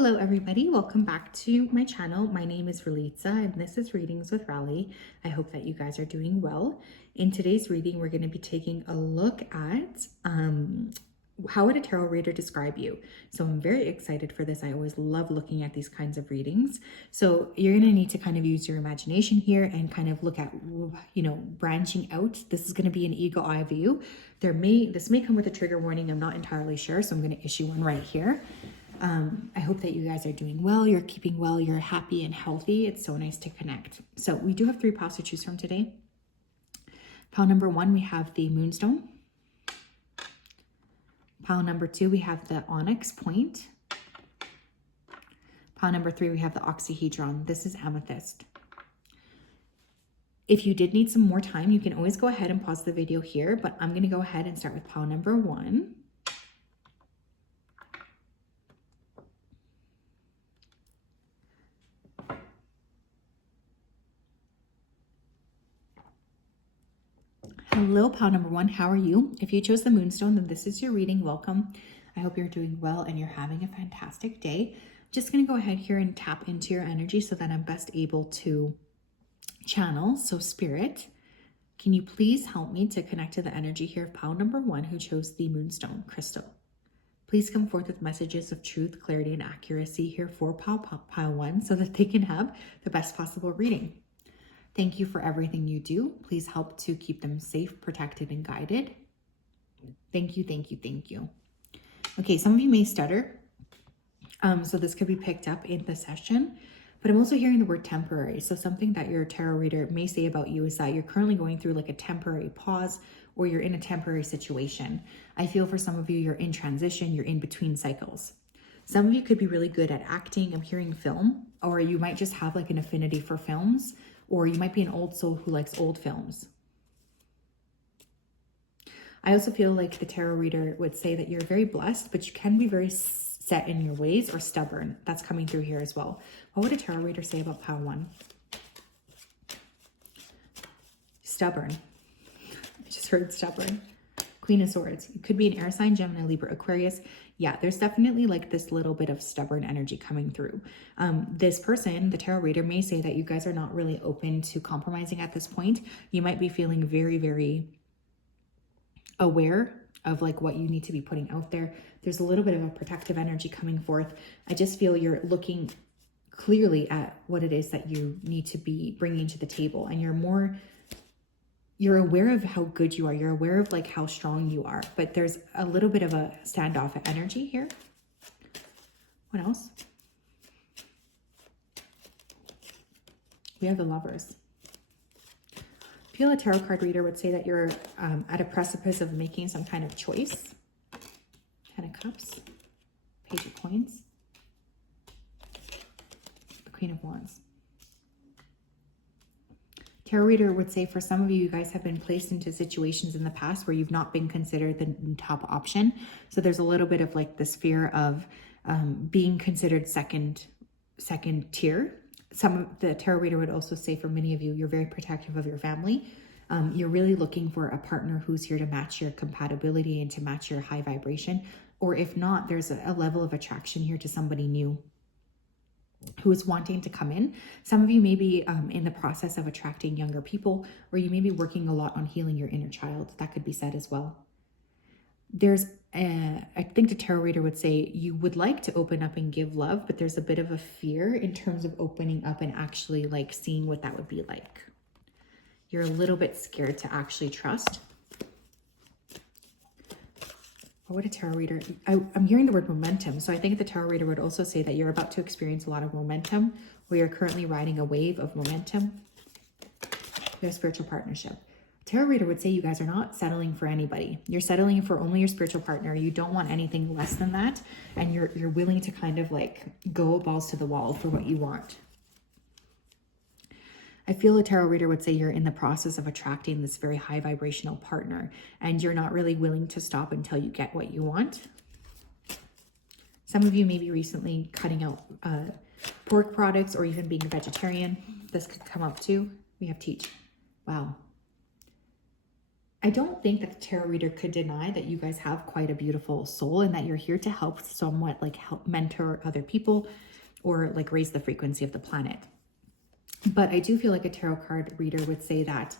Hello everybody, welcome back to my channel. My name is Ralitza and this is Readings with Raleigh. I hope that you guys are doing well. In today's reading, we're going to be taking a look at how would a tarot reader describe you? So I'm very excited for this. I always love looking at these kinds of readings. So you're going to need to kind of use your imagination here and kind of look at, branching out. This is going to be an eagle eye view. This may come with a trigger warning. I'm not entirely sure, so I'm going to issue one right here. I hope that you guys are doing well, you're keeping well, you're happy and healthy. It's so nice to connect. So we do have 3 piles to choose from today. Pile number 1, we have the Moonstone. Pile number 2, we have the Onyx Point. Pile number 3, we have the Oxyhedron. This is Amethyst. If you did need some more time, you can always go ahead and pause the video here, but I'm going to go ahead and start with pile number 1. Hello, pile number 1. How are you? If you chose the Moonstone, then this is your reading. Welcome. I hope you're doing well and you're having a fantastic day. Just going to go ahead here and tap into your energy so that I'm best able to channel. So Spirit, can you please help me to connect to the energy here of pile number 1 who chose the Moonstone crystal? Please come forth with messages of truth, clarity, and accuracy here for pile 1 so that they can have the best possible reading. Thank you for everything you do. Please help to keep them safe, protected, and guided. Thank you, thank you, thank you. Okay, some of you may stutter, so this could be picked up in the session, but I'm also hearing the word temporary. So something that your tarot reader may say about you is that you're currently going through like a temporary pause or you're in a temporary situation. I feel for some of you, you're in transition, you're in between cycles. Some of you could be really good at acting. I'm hearing film, or you might just have like an affinity for films, or you might be an old soul who likes old films. I also feel like the tarot reader would say that you're very blessed, but you can be very set in your ways or stubborn. That's coming through here as well. What would a tarot reader say about pile 1? Stubborn. I just heard stubborn. Queen of Swords. It could be an air sign, Gemini, Libra, Aquarius. Yeah, there's definitely like this little bit of stubborn energy coming through. This person, the tarot reader, may say that you guys are not really open to compromising at this point. You might be feeling very, very aware of like what you need to be putting out there. There's a little bit of a protective energy coming forth. I just feel you're looking clearly at what it is that you need to be bringing to the table, and you're aware of how good you are. You're aware of like how strong you are, but there's a little bit of a standoff energy here. What else? We have the Lovers. I feel a tarot card reader would say that you're at a precipice of making some kind of choice. 10 of Cups, Page of Coins, the Queen of Wands. Tarot reader would say for some of you, you guys have been placed into situations in the past where you've not been considered the top option. So there's a little bit of like this fear of being considered second tier. The tarot reader would also say for many of you, you're very protective of your family. You're really looking for a partner who's here to match your compatibility and to match your high vibration. Or if not, there's a level of attraction here to somebody new who is wanting to come in. Some of you may be in the process of attracting younger people, or you may be working a lot on healing your inner child. That could be said as well. I think the tarot reader would say you would like to open up and give love, but there's a bit of a fear in terms of opening up and actually like seeing what that would be like. You're a little bit scared to actually trust. Or what a tarot reader, I'm hearing the word momentum. So I think the tarot reader would also say that you're about to experience a lot of momentum, or you're currently riding a wave of momentum. Your spiritual partnership. Tarot reader would say you guys are not settling for anybody. You're settling for only your spiritual partner. You don't want anything less than that. And you're willing to kind of like go balls to the wall for what you want. I feel a tarot reader would say you're in the process of attracting this very high vibrational partner, and you're not really willing to stop until you get what you want. Some of you may be recently cutting out pork products or even being a vegetarian. This could come up too. We have Teach. Wow. I don't think that the tarot reader could deny that you guys have quite a beautiful soul and that you're here to help somewhat like help mentor other people or like raise the frequency of the planet. But I do feel like a tarot card reader would say that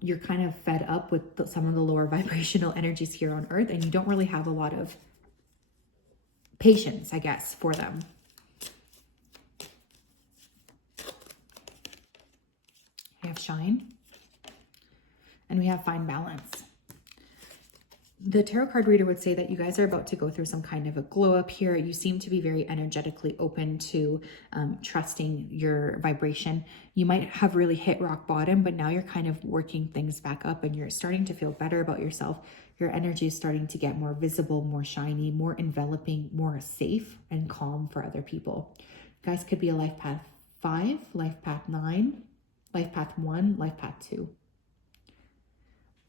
you're kind of fed up with some of the lower vibrational energies here on Earth, and you don't really have a lot of patience, I guess, for them. We have shine, and we have find balance. The tarot card reader would say that you guys are about to go through some kind of a glow up here. You seem to be very energetically open to trusting your vibration. You might have really hit rock bottom, but now you're kind of working things back up and you're starting to feel better about yourself. Your energy is starting to get more visible, more shiny, more enveloping, more safe and calm for other people. You guys could be a life path 5, life path 9, life path 1, life path 2.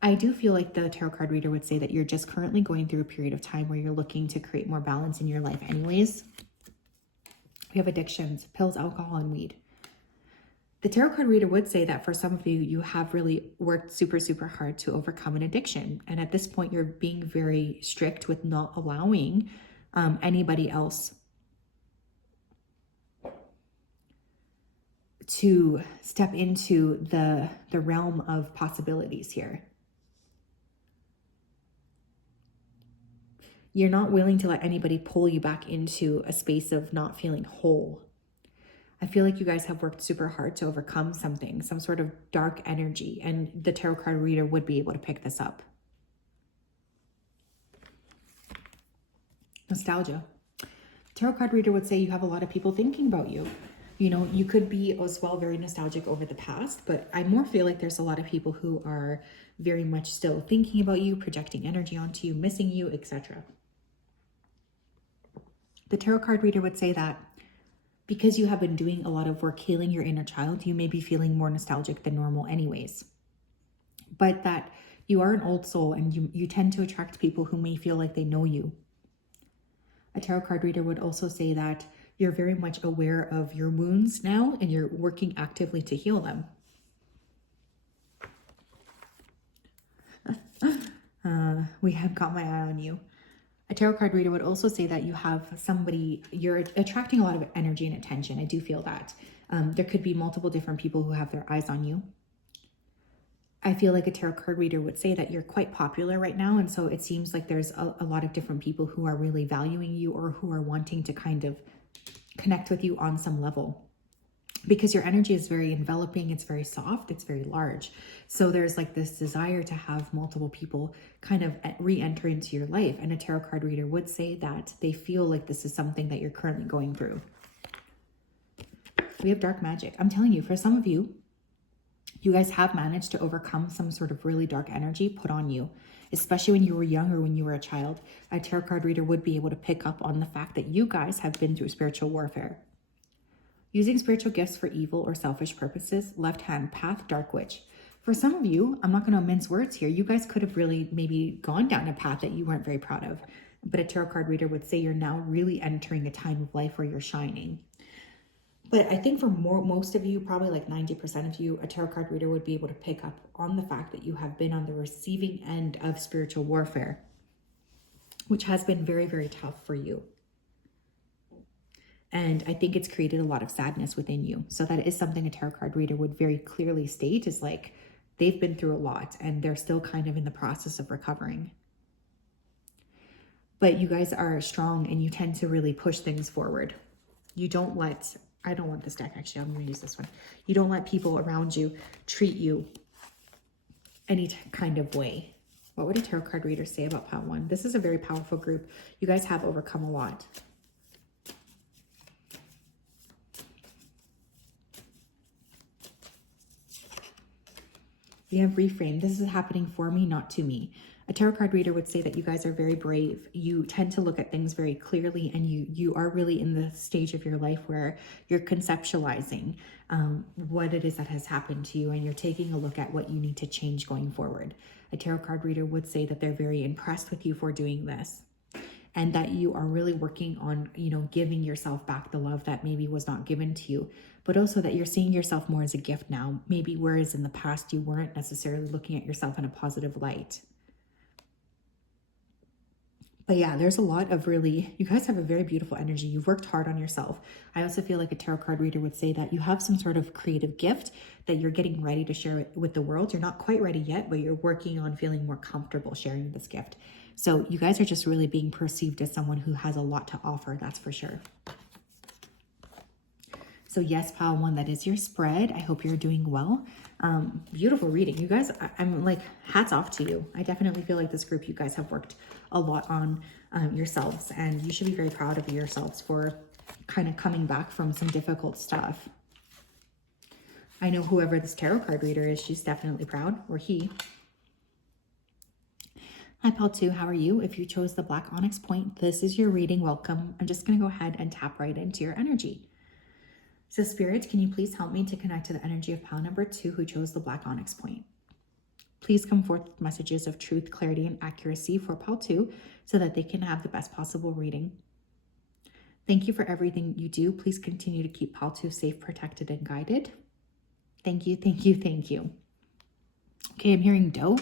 I do feel like the tarot card reader would say that you're just currently going through a period of time where you're looking to create more balance in your life anyways. We have addictions, pills, alcohol, and weed. The tarot card reader would say that for some of you, you have really worked super, super hard to overcome an addiction. And at this point, you're being very strict with not allowing anybody else to step into the realm of possibilities here. You're not willing to let anybody pull you back into a space of not feeling whole. I feel like you guys have worked super hard to overcome something, some sort of dark energy, and the tarot card reader would be able to pick this up. Nostalgia. Tarot card reader would say you have a lot of people thinking about you. You know, you could be as well very nostalgic over the past, but I more feel like there's a lot of people who are very much still thinking about you, projecting energy onto you, missing you, etc. The tarot card reader would say that because you have been doing a lot of work healing your inner child, you may be feeling more nostalgic than normal anyways. But that you are an old soul and you tend to attract people who may feel like they know you. A tarot card reader would also say that you're very much aware of your wounds now and you're working actively to heal them. We have got my eye on you. A tarot card reader would also say that you have somebody, you're attracting a lot of energy and attention. I do feel that. There could be multiple different people who have their eyes on you. I feel like a tarot card reader would say that you're quite popular right now. And so it seems like there's a lot of different people who are really valuing you or who are wanting to kind of connect with you on some level. Because your energy is very enveloping, it's very soft, it's very large. So there's like this desire to have multiple people kind of re-enter into your life. And a tarot card reader would say that they feel like this is something that you're currently going through. We have dark magic. I'm telling you, for some of you, you guys have managed to overcome some sort of really dark energy put on you, especially when you were young or when you were a child. A tarot card reader would be able to pick up on the fact that you guys have been through spiritual warfare. Using spiritual gifts for evil or selfish purposes, left-hand path, dark witch. For some of you, I'm not going to mince words here. You guys could have really maybe gone down a path that you weren't very proud of. But a tarot card reader would say you're now really entering a time of life where you're shining. But I think for most of you, probably like 90% of you, a tarot card reader would be able to pick up on the fact that you have been on the receiving end of spiritual warfare, which has been very, very tough for you. And I think it's created a lot of sadness within you. So that is something a tarot card reader would very clearly state is like, they've been through a lot and they're still kind of in the process of recovering. But you guys are strong and you tend to really push things forward. You don't let, I don't want this deck actually, I'm going to use this one. You don't let people around you treat you any kind of way. What would a tarot card reader say about Pile 1? This is a very powerful group. You guys have overcome a lot. We have reframe. This is happening for me, not to me. A tarot card reader would say that you guys are very brave. You tend to look at things very clearly and you are really in the stage of your life where you're conceptualizing what it is that has happened to you and you're taking a look at what you need to change going forward. A tarot card reader would say that they're very impressed with you for doing this. and that you are really working on, you know, giving yourself back the love that maybe was not given to you, but also that you're seeing yourself more as a gift now, maybe whereas in the past you weren't necessarily looking at yourself in a positive light. But yeah, there's a lot of really, you guys have a very beautiful energy. You've worked hard on yourself. I also feel like a tarot card reader would say that you have some sort of creative gift that you're getting ready to share with the world. You're not quite ready yet, but you're working on feeling more comfortable sharing this gift. So you guys are just really being perceived as someone who has a lot to offer, that's for sure. So yes, pile one, that is your spread. I hope you're doing well. Beautiful reading. You guys, I'm like, hats off to you. I definitely feel like this group, you guys have worked a lot on yourselves, and you should be very proud of yourselves for kind of coming back from some difficult stuff. I know whoever this tarot card reader is, she's definitely proud, or he. Hi, pile two, how are you? If you chose the Black Onyx point, this is your reading. Welcome. I'm just going to go ahead and tap right into your energy. So Spirit, can you please help me to connect to the energy of pile number 2 who chose the Black Onyx point? Please come forth with messages of truth, clarity, and accuracy for pile 2 so that they can have the best possible reading. Thank you for everything you do. Please continue to keep pile 2 safe, protected, and guided. Thank you, thank you, thank you. Okay, I'm hearing dough.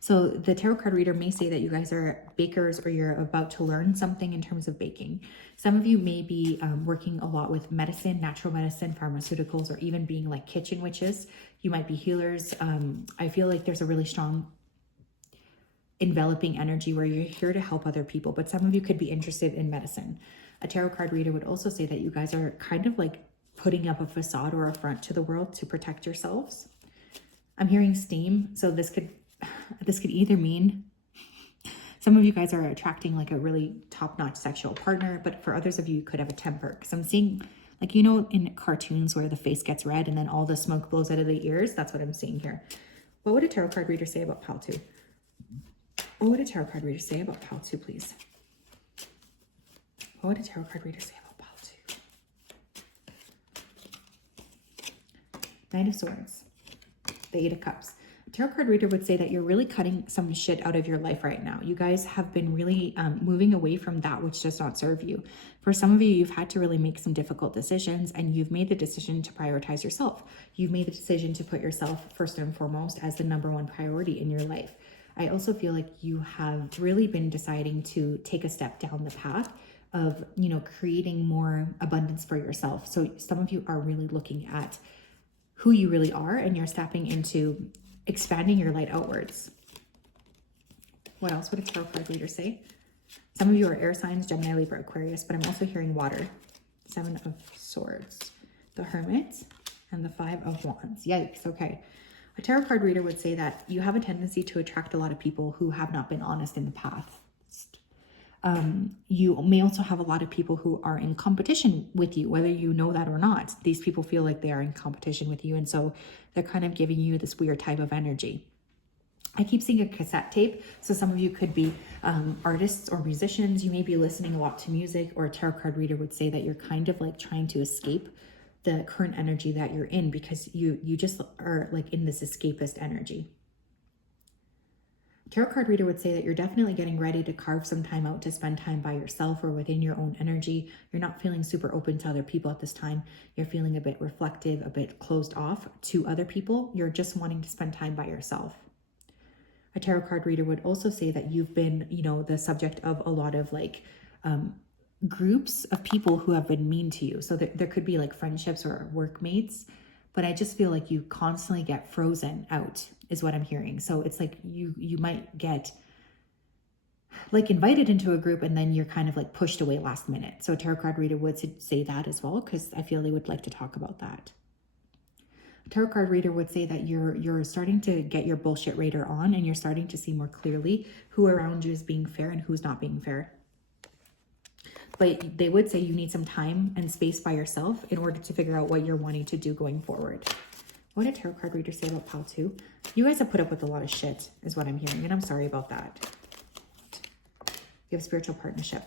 So the tarot card reader may say that you guys are bakers or you're about to learn something in terms of baking. Some of you may be working a lot with medicine, natural medicine, pharmaceuticals, or even being like kitchen witches. You might be healers. I feel like there's a really strong enveloping energy where you're here to help other people, but some of you could be interested in medicine. A tarot card reader would also say that you guys are kind of like putting up a facade or a front to the world to protect yourselves. I'm hearing steam, so this could either mean some of you guys are attracting like a really top-notch sexual partner, but for others of you, you could have a temper. Because I'm seeing, like, you know, in cartoons where the face gets red and then all the smoke blows out of the ears. That's what I'm seeing here. What would a tarot card reader say about pile 2? What would a tarot card reader say about pile 2, please? What would a tarot card reader say about pile 2? Knight of Swords. The Eight of Cups. Tarot card reader would say that you're really cutting some shit out of your life right now. You guys have been really moving away from that which does not serve you. For some of you, you've had to really make some difficult decisions, and you've made the decision to prioritize yourself. You've made the decision to put yourself first and foremost as the #1 priority in your life. I also feel like you have really been deciding to take a step down the path of, you know, creating more abundance for yourself. So some of you are really looking at who you really are, and you're stepping into expanding your light outwards. What else would a tarot card reader say? Some of you are air signs, Gemini, Libra, Aquarius, but I'm also hearing water. 7 of Swords, the Hermit, and the 5 of Wands. Yikes, okay. A tarot card reader would say that you have a tendency to attract a lot of people who have not been honest in the past. You may also have a lot of people who are in competition with you, whether you know that or not. These people feel like they are in competition with you, and so they're kind of giving you this weird type of energy. I keep seeing a cassette tape, so some of you could be artists or musicians. You may be listening a lot to music, or a tarot card reader would say that you're kind of like trying to escape the current energy that you're in because you just are like in this escapist energy. Tarot card reader would say that you're definitely getting ready to carve some time out to spend time by yourself or within your own energy. You're not feeling super open to other people at this time. You're feeling a bit reflective, a bit closed off to other people. You're just wanting to spend time by yourself. A tarot card reader would also say that you've been, you know, the subject of a lot of like groups of people who have been mean to you. So there could be like friendships or workmates, but I just feel like you constantly get frozen out is what I'm hearing. So it's like you might get like invited into a group and then you're kind of like pushed away last minute. So a tarot card reader would say that as well, because I feel they would like to talk about that. A tarot card reader would say that you're starting to get your bullshit radar on, and you're starting to see more clearly who around you is being fair and who's not being fair. But they would say you need some time and space by yourself in order to figure out what you're wanting to do going forward. What did tarot card reader say about pile 2? You guys have put up with a lot of shit is what I'm hearing, and I'm sorry about that. You have spiritual partnership.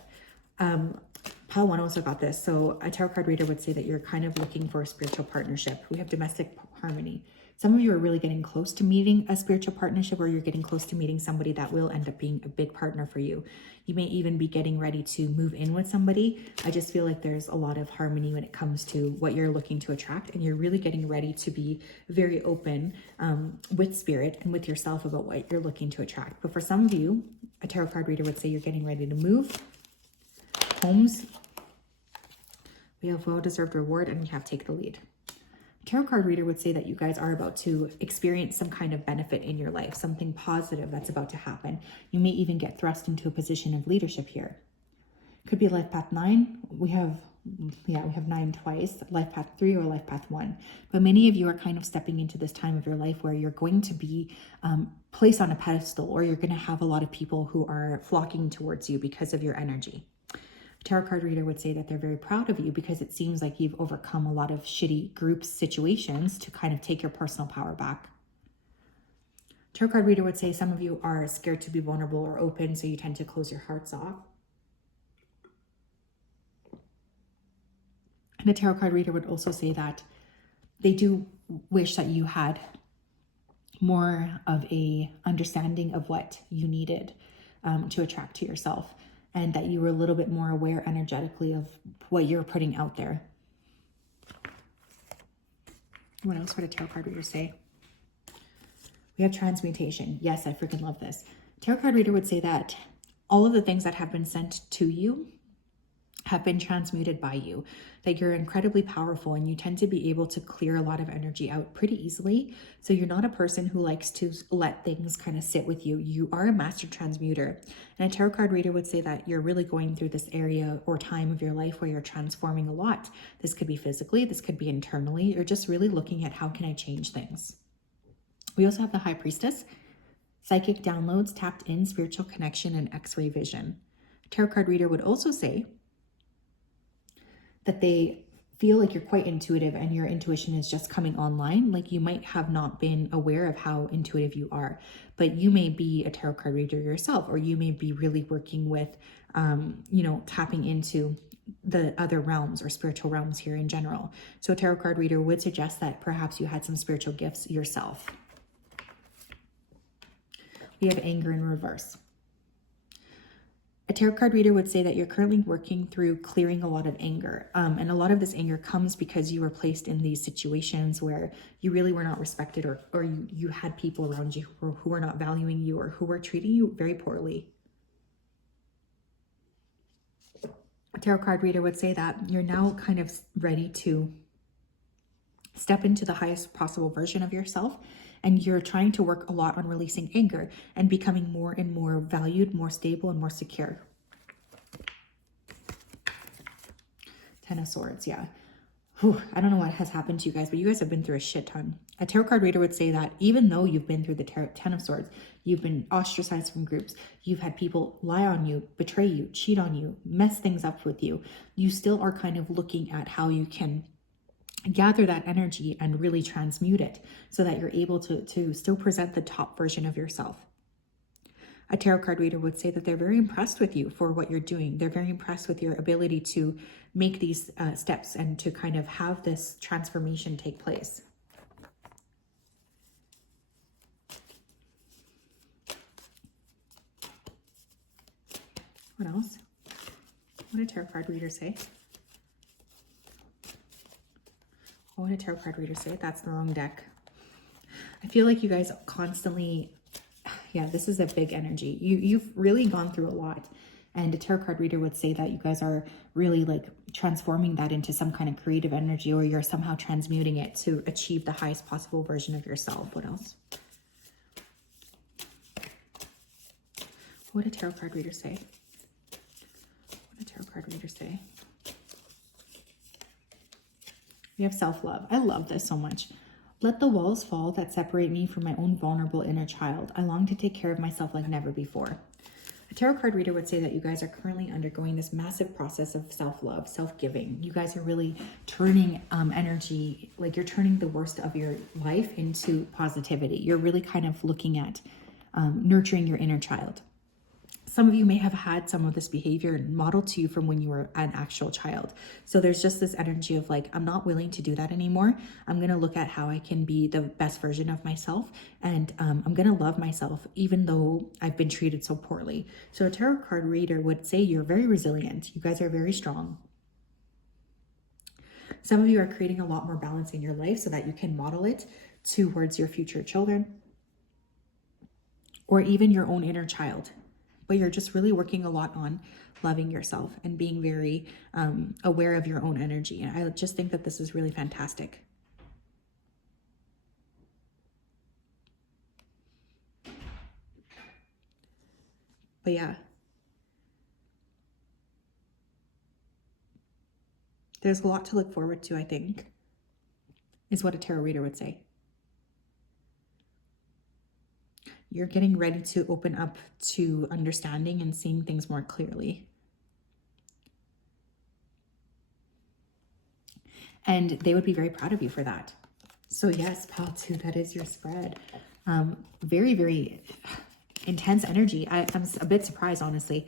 Pile 1 also got this. So a tarot card reader would say that you're kind of looking for a spiritual partnership. We have domestic harmony. Some of you are really getting close to meeting a spiritual partnership, or you're getting close to meeting somebody that will end up being a big partner for you. You may even be getting ready to move in with somebody. I just feel like there's a lot of harmony when it comes to what you're looking to attract, and you're really getting ready to be very open with spirit and with yourself about what you're looking to attract. But for some of you, a tarot card reader would say you're getting ready to move, homes. We have well-deserved reward, and we have take the lead. Tarot card reader would say that you guys are about to experience some kind of benefit in your life, something positive that's about to happen. You may even get thrust into a position of leadership here. Could be life path 9. We have 9 twice, life path 3 or life path 1. But many of you are kind of stepping into this time of your life where you're going to be placed on a pedestal, or you're going to have a lot of people who are flocking towards you because of your energy. Tarot card reader would say that they're very proud of you because it seems like you've overcome a lot of shitty group situations to kind of take your personal power back. Tarot card reader would say some of you are scared to be vulnerable or open, so you tend to close your hearts off. And a tarot card reader would also say that they do wish that you had more of a understanding of what you needed to attract to yourself, and that you were a little bit more aware energetically of what you're putting out there. What else would a tarot card reader say? We have transmutation. Yes, I freaking love this. Tarot card reader would say that all of the things that have been sent to you have been transmuted by you, that you're incredibly powerful and you tend to be able to clear a lot of energy out pretty easily. So you're not a person who likes to let things kind of sit with you. You are a master transmuter. And a tarot card reader would say that you're really going through this area or time of your life where you're transforming a lot. This could be physically, this could be internally. You're just really looking at how can I change things. We also have the High Priestess, psychic downloads, tapped in, spiritual connection, and X-ray vision. Tarot card reader would also say that they feel like you're quite intuitive and your intuition is just coming online. Like you might have not been aware of how intuitive you are, but you may be a tarot card reader yourself, or you may be really working with, tapping into the other realms or spiritual realms here in general. So a tarot card reader would suggest that perhaps you had some spiritual gifts yourself. We have anger in reverse. A tarot card reader would say that you're currently working through clearing a lot of anger. And a lot of this anger comes because you were placed in these situations where you really were not respected, or you had people around you who were not valuing you or who were treating you very poorly. A tarot card reader would say that you're now kind of ready to step into the highest possible version of yourself, and you're trying to work a lot on releasing anger and becoming more and more valued, more stable, and more secure. 10 of Swords, yeah. Whew, I don't know what has happened to you guys, but you guys have been through a shit ton. A tarot card reader would say that even though you've been through the 10 of Swords, you've been ostracized from groups, you've had people lie on you, betray you, cheat on you, mess things up with you, you still are kind of looking at how you can gather that energy and really transmute it so that you're able to still present the top version of yourself. A tarot card reader would say that they're very impressed with you for what you're doing. They're very impressed with your ability to make these steps and to kind of have this transformation take place. What else? What did a tarot card reader say? What did a tarot card reader say? That's the wrong deck. I feel like you guys constantly, yeah, this is a big energy. You've really gone through a lot. And a tarot card reader would say that you guys are really like transforming that into some kind of creative energy, or you're somehow transmuting it to achieve the highest possible version of yourself. What else? What did a tarot card reader say? What did a tarot card reader say? We have self-love. I love this so much. Let the walls fall that separate me from my own vulnerable inner child. I long to take care of myself like never before. A tarot card reader would say that you guys are currently undergoing this massive process of self-love, self-giving. You guys are really turning energy, like you're turning the worst of your life into positivity. You're really kind of looking at nurturing your inner child. Some of you may have had some of this behavior modeled to you from when you were an actual child. So there's just this energy of like, I'm not willing to do that anymore. I'm going to look at how I can be the best version of myself. And I'm going to love myself, even though I've been treated so poorly. So a tarot card reader would say you're very resilient. You guys are very strong. Some of you are creating a lot more balance in your life so that you can model it towards your future children or even your own inner child. But you're just really working a lot on loving yourself and being very aware of your own energy. And I just think that this is really fantastic. But yeah, there's a lot to look forward to, I think, is what a tarot reader would say. You're getting ready to open up to understanding and seeing things more clearly. And they would be very proud of you for that. So yes, Pile 2, that is your spread. Very, very intense energy. I'm a bit surprised, honestly,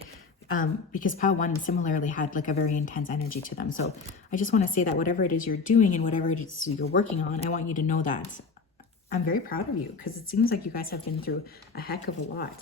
because Pile 1 similarly had like a very intense energy to them. So I just want to say that whatever it is you're doing and whatever it is you're working on, I want you to know that I'm very proud of you, because it seems like you guys have been through a heck of a lot.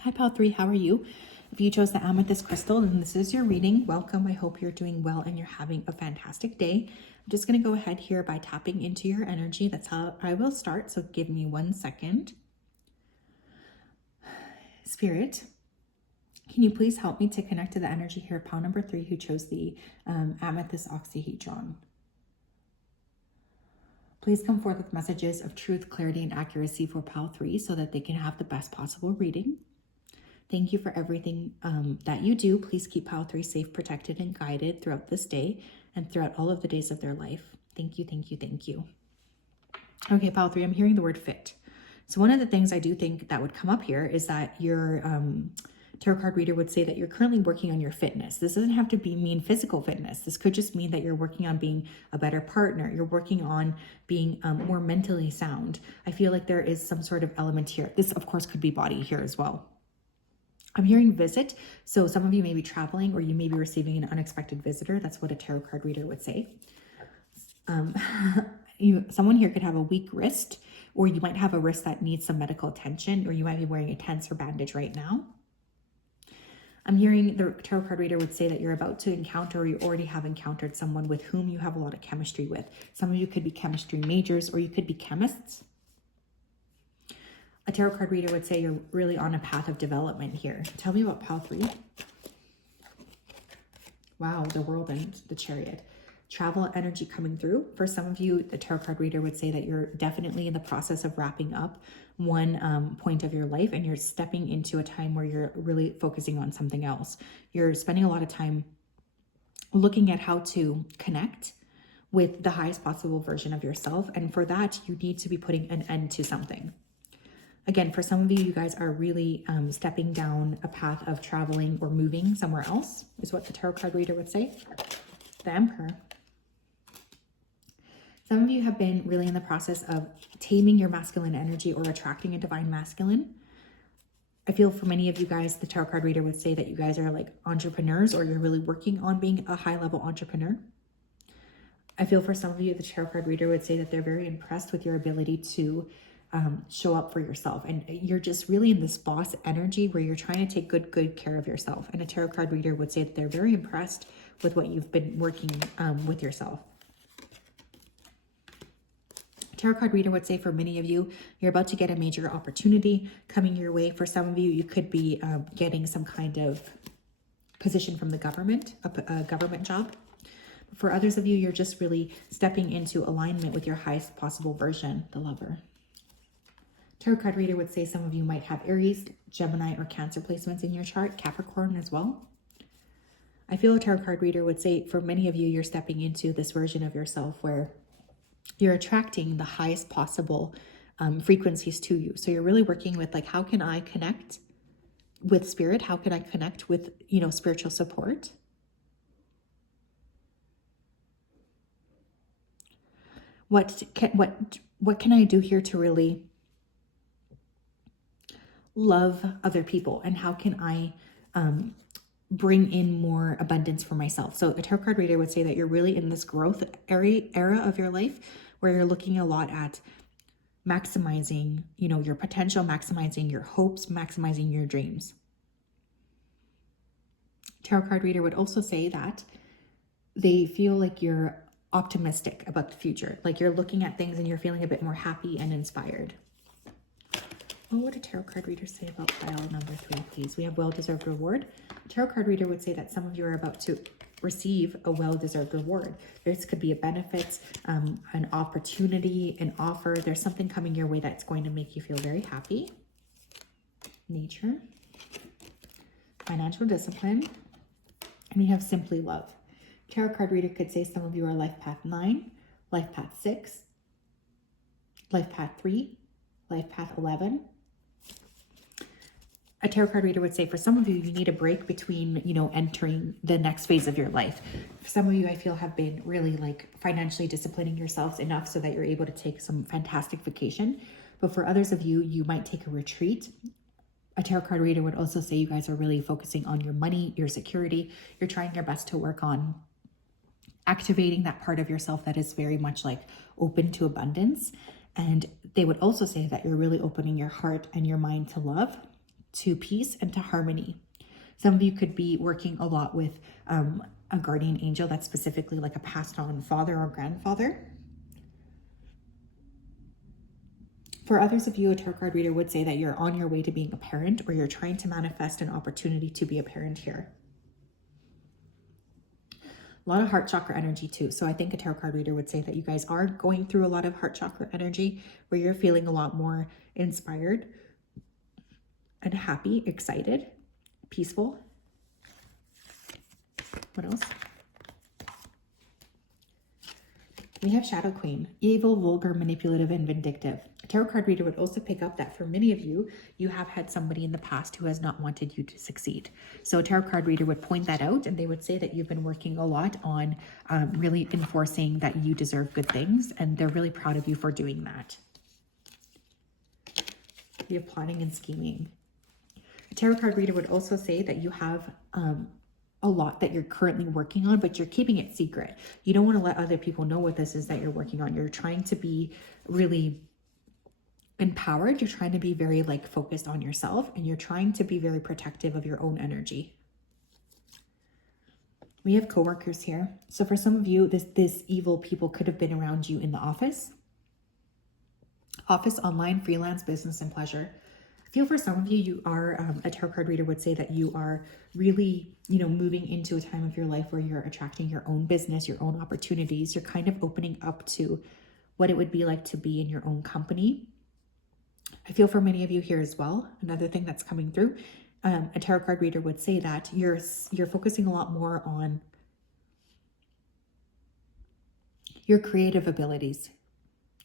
Hi, Pile 3, how are you? If you chose the amethyst crystal, then this is your reading. Welcome. I hope you're doing well and you're having a fantastic day. I'm just going to go ahead here by tapping into your energy. That's how I will start. So give me 1 second. Spirit, can you please help me to connect to the energy here? Pile number 3, who chose the amethyst oxyhedron. Please come forth with messages of truth, clarity, and accuracy for Pile 3 so that they can have the best possible reading. Thank you for everything that you do. Please keep Pile 3 safe, protected, and guided throughout this day and throughout all of the days of their life. Thank you, thank you, thank you. Okay, Pile 3, I'm hearing the word fit. So one of the things I do think that would come up here is that your tarot card reader would say that you're currently working on your fitness. This doesn't have to mean physical fitness. This could just mean that you're working on being a better partner. You're working on being more mentally sound. I feel like there is some sort of element here. This, of course, could be body here as well. I'm hearing visit. So some of you may be traveling or you may be receiving an unexpected visitor. That's what a tarot card reader would say. Someone here could have a weak wrist, or you might have a wrist that needs some medical attention, or you might be wearing a tense or bandage right now. I'm hearing the tarot card reader would say that you're about to encounter, or you already have encountered someone with whom you have a lot of chemistry with. Some of you could be chemistry majors, or you could be chemists. A tarot card reader would say you're really on a path of development here. Tell me about Pile 3. Wow, the World and the Chariot. Travel energy coming through. For some of you, the tarot card reader would say that you're definitely in the process of wrapping up one point of your life, and you're stepping into a time where you're really focusing on something else. You're spending a lot of time looking at how to connect with the highest possible version of yourself. And for that, you need to be putting an end to something. Again, for some of you, you guys are really stepping down a path of traveling or moving somewhere else, is what the tarot card reader would say. The Emperor. Some of you have been really in the process of taming your masculine energy or attracting a divine masculine. I feel for many of you guys, the tarot card reader would say that you guys are like entrepreneurs, or you're really working on being a high-level entrepreneur. I feel for some of you, the tarot card reader would say that they're very impressed with your ability to show up for yourself. And you're just really in this boss energy where you're trying to take good care of yourself. And a tarot card reader would say that they're very impressed with what you've been working with yourself. Tarot card reader would say for many of you, you're about to get a major opportunity coming your way. For some of you, you could be getting some kind of position from the government, a government job. For others of you, you're just really stepping into alignment with your highest possible version, the Lover. Tarot card reader would say some of you might have Aries, Gemini, or Cancer placements in your chart, Capricorn as well. I feel a tarot card reader would say for many of you, you're stepping into this version of yourself where you're attracting the highest possible frequencies to you. So you're really working with like, how can I connect with spirit? How can I connect with, spiritual support? What can I do here to really love other people? And how can I bring in more abundance for myself? So a tarot card reader would say that you're really in this growth era of your life where you're looking a lot at maximizing, your potential, maximizing your hopes, maximizing your dreams. Tarot card reader would also say that they feel like you're optimistic about the future. Like you're looking at things and you're feeling a bit more happy and inspired. What would a tarot card reader say about pile number 3, please? We have well-deserved reward. A tarot card reader would say that some of you are about to receive a well-deserved reward. This could be a benefit, an opportunity, an offer. There's something coming your way that's going to make you feel very happy. Nature, financial discipline, and we have simply love. Tarot card reader could say some of you are life path 9, life path 6, life path 3, life path 11. A tarot card reader would say for some of you, you need a break between, entering the next phase of your life. For some of you, I feel, have been really like financially disciplining yourselves enough so that you're able to take some fantastic vacation. But for others of you, you might take a retreat. A tarot card reader would also say you guys are really focusing on your money, your security. You're trying your best to work on activating that part of yourself that is very much like open to abundance. And they would also say that you're really opening your heart and your mind to love, to peace, and to harmony. Some of you could be working a lot with a guardian angel that's specifically like a passed on father or grandfather. For others of you, a tarot card reader would say that you're on your way to being a parent, or you're trying to manifest an opportunity to be a parent here. A lot of heart chakra energy too. So I think a tarot card reader would say that you guys are going through a lot of heart chakra energy where you're feeling a lot more inspired and happy, excited, peaceful. What else? We have Shadow Queen, evil, vulgar, manipulative, and vindictive. A tarot card reader would also pick up that for many of you, you have had somebody in the past who has not wanted you to succeed. So a tarot card reader would point that out, and they would say that you've been working a lot on really enforcing that you deserve good things, and they're really proud of you for doing that. We have plotting and scheming. A tarot card reader would also say that you have a lot that you're currently working on, but you're keeping it secret. You don't want to let other people know what this is that you're working on. You're trying to be really empowered. You're trying to be very like focused on yourself, and you're trying to be very protective of your own energy. We have coworkers here. So for some of you, this evil people could have been around you in the office, online, freelance, business, and pleasure. I feel for some of you, you are, a tarot card reader would say that you are really, moving into a time of your life where you're attracting your own business, your own opportunities. You're kind of opening up to what it would be like to be in your own company. I feel for many of you here as well. Another thing that's coming through, a tarot card reader would say that you're focusing a lot more on your creative abilities.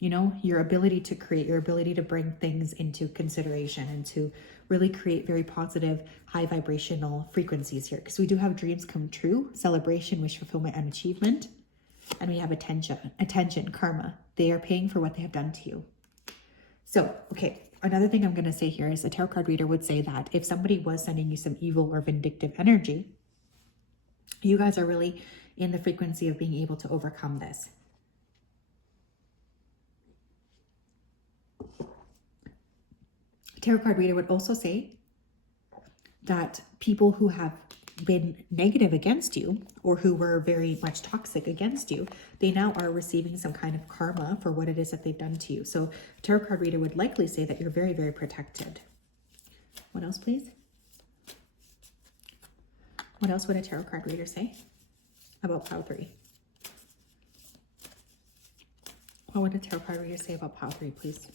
Your ability to create, your ability to bring things into consideration and to really create very positive, high vibrational frequencies here. Because we do have dreams come true, celebration, wish fulfillment, and achievement. And we have attention, karma. They are paying for what they have done to you. So, okay, another thing I'm going to say here is a tarot card reader would say that if somebody was sending you some evil or vindictive energy, you guys are really in the frequency of being able to overcome this. Tarot card reader would also say that people who have been negative against you or who were very much toxic against you, they now are receiving some kind of karma for what it is that they've done to you. So a tarot card reader would likely say that you're very, very protected. What else, please? What else would a tarot card reader say about pile 3? What would a tarot card reader say about pile 3, please?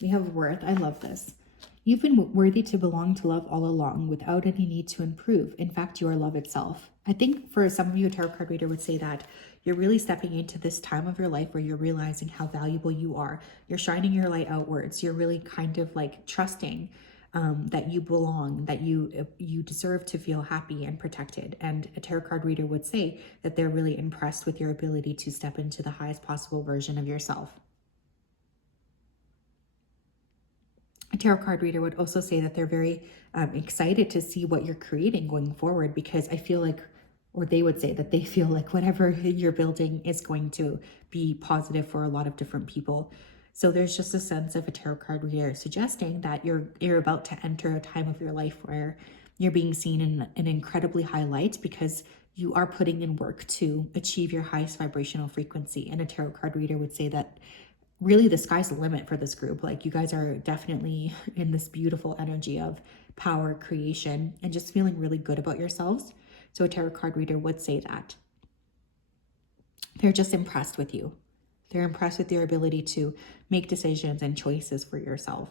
We have worth. I love this. You've been worthy to belong to love all along without any need to improve. In fact, you are love itself. I think for some of you, a tarot card reader would say that you're really stepping into this time of your life where you're realizing how valuable you are. You're shining your light outwards. You're really kind of like trusting that you belong, that you deserve to feel happy and protected. And a tarot card reader would say that they're really impressed with your ability to step into the highest possible version of yourself. A tarot card reader would also say that they're very excited to see what you're creating going forward, because I feel like, or they would say that they feel like whatever you're building is going to be positive for a lot of different people. So there's just a sense of a tarot card reader suggesting that you're about to enter a time of your life where you're being seen in an incredibly high light, because you are putting in work to achieve your highest vibrational frequency. And a tarot card reader would say that really the sky's the limit for this group. Like, you guys are definitely in this beautiful energy of power, creation, and just feeling really good about yourselves. So a tarot card reader would say that they're just impressed with you. They're impressed with your ability to make decisions and choices for yourself.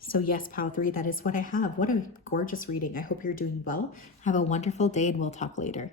So yes, Pile 3, that is what I have. What a gorgeous reading. I hope you're doing well. Have a wonderful day, and we'll talk later.